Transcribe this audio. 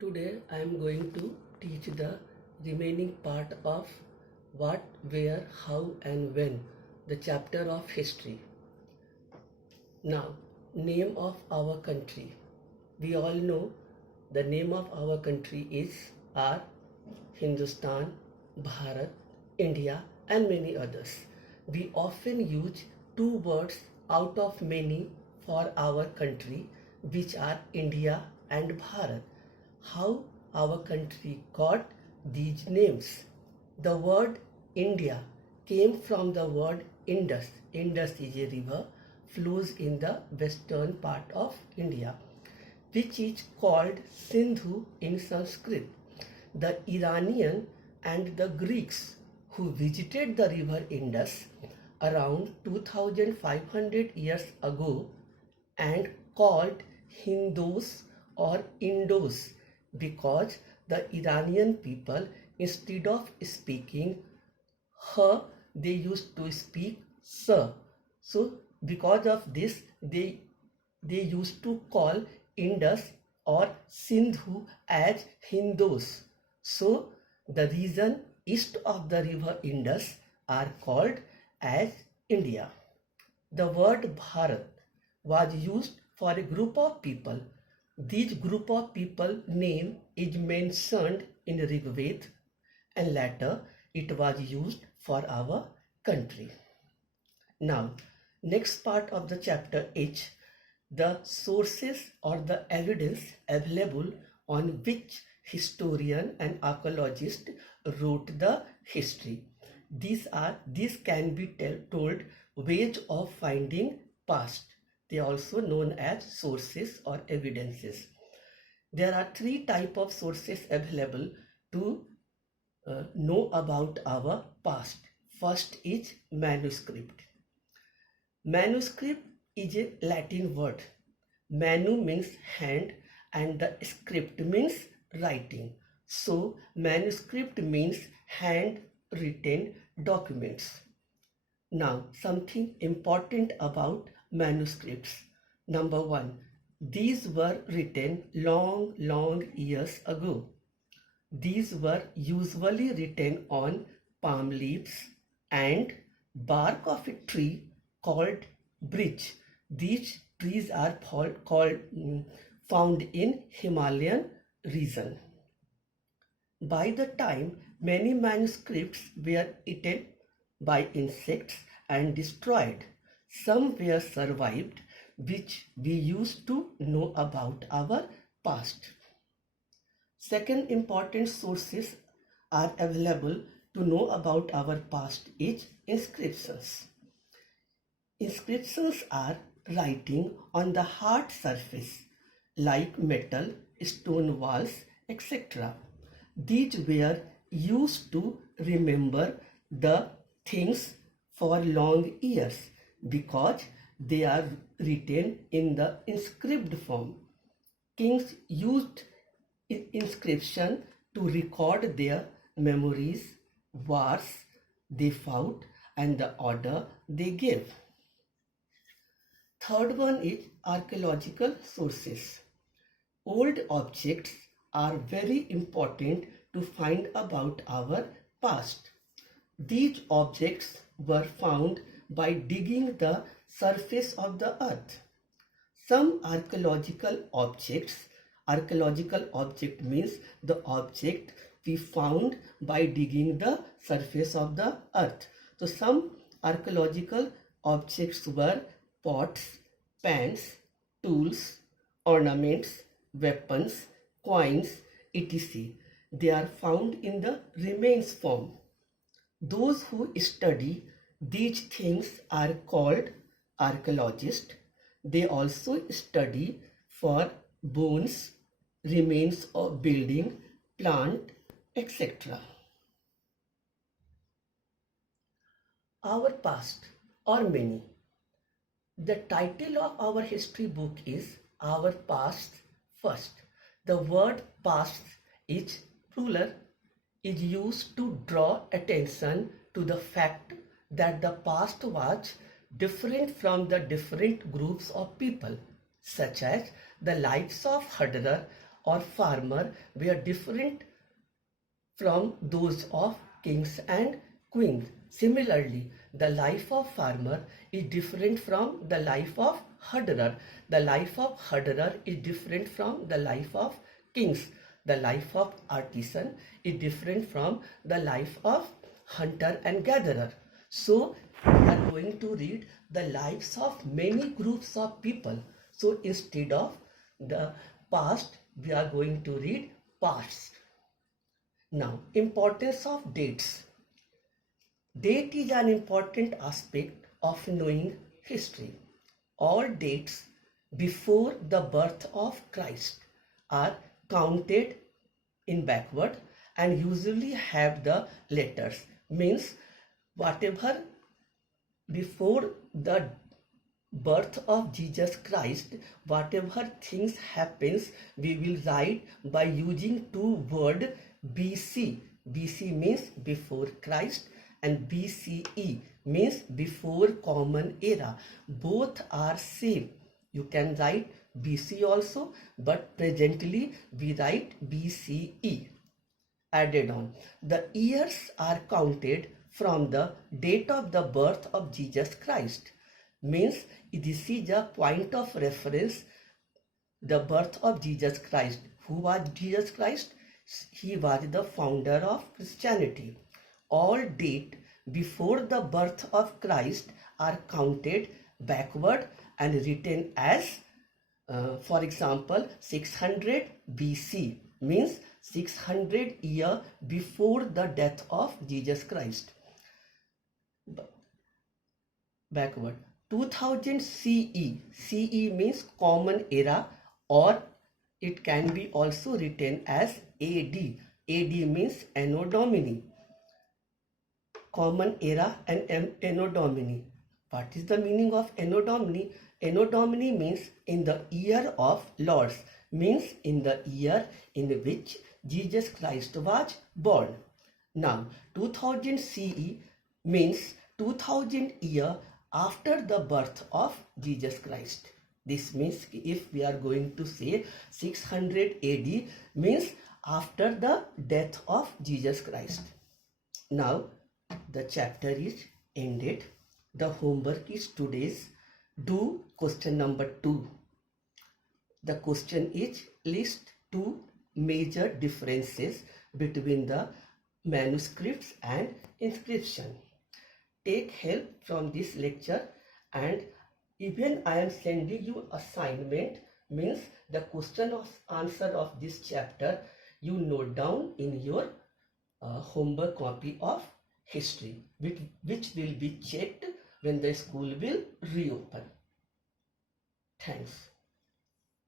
Today I am going to teach the remaining part of what, where, how, and when, the chapter of history. Now, name of our country. We all know the name of our country is our Hindustan, Bharat, India, and many others. We often use two words out of many for our country, which are India and Bharat. How our country got these names? The word India came from the word Indus. Indus is a river, flows in the western part of India, which is called Sindhu in Sanskrit. The Iranian and the Greeks who visited the river Indus around 2500 years ago and called Hindus or Indos because the Iranian people, instead of speaking her, they used to speak sir. So because of this, they used to call Indus or Sindhu as Hindus. So the region east of the river Indus are called as India. The word Bharat was used for a group of people. This group of people name is mentioned in Rig Veda, and later it was used for our country. Now, next part of the chapter is the sources or the evidence available on which historian and archaeologist wrote the history. These can be told ways of finding past. They are also known as sources or evidences. There are three types of sources available to know about our past. First is manuscript. Manuscript is a Latin word. Manu means hand and the script means writing. So manuscript means handwritten documents. Now, something important about manuscripts. Number one, these were written long years ago. These were usually written on palm leaves and bark of a tree called birch. These trees are found in Himalayan region. By the time many manuscripts were eaten by insects and destroyed, some were survived, which we used to know about our past. Second important sources are available to know about our past is inscriptions. Inscriptions are writing on the hard surface like metal, stone walls, etc. These were used to remember the things for long years because they are written in the inscribed form. Kings used inscription to record their memories, wars they fought, and the order they gave. Third one is archaeological sources. Old objects are very important to find about our past. These objects were found by digging the surface of the earth. Some archaeological object means the object we found by digging the surface of the earth. So some archaeological objects were pots, pans, tools, ornaments, weapons, coins, etc. They are found in the remains form. Those who study these things are called archaeologists. They also study for bones, remains of building, plant, etc. Our past or many. The title of our history book is Our Past First. The word past is plural, is used to draw attention to the fact that the past was different from the different groups of people, such as the lives of Hadrar or farmer were different from those of kings and queens. Similarly, the life of farmer is different from the life of herderer. The life of herderer is different from the life of kings. The life of artisan is different from the life of hunter and gatherer. So, we are going to read the lives of many groups of people. So, instead of the past, we are going to read past. Now, importance of dates. Date is an important aspect of knowing history. All dates before the birth of Christ are counted in backward and usually have the letters. Means whatever before the birth of Jesus Christ, whatever things happens, we will write by using two word BC. BC means before Christ and BCE means before common era. Both are same. You can write BC also, but presently we write BCE. Added on. The years are counted from the date of the birth of Jesus Christ. Means this is a point of reference, the birth of Jesus Christ. Who was Jesus Christ? He was the founder of Christianity. All date before the birth of Christ are counted backward and written as, for example, 600 BC means 600 year before the death of Jesus Christ. Backward. 2000 CE. CE means common era, or it can be also written as AD. AD means Anno Domini. Common era and Anno Domini. What is the meaning of Anno Domini? Anno Domini means in the year of Lord's, means in the year in which Jesus Christ was born. Now, 2000 CE means 2000 year after the birth of Jesus Christ. This means if we are going to say 600 AD means after the death of Jesus Christ. Now, the chapter is ended. The homework is today's do question number 2. The question is list 2 major differences between the manuscripts and inscription. Take help from this lecture, and even I am sending you assignment, means the question of answer of this chapter you note down in your homework copy of history, which will be checked when the school will reopen. Thanks.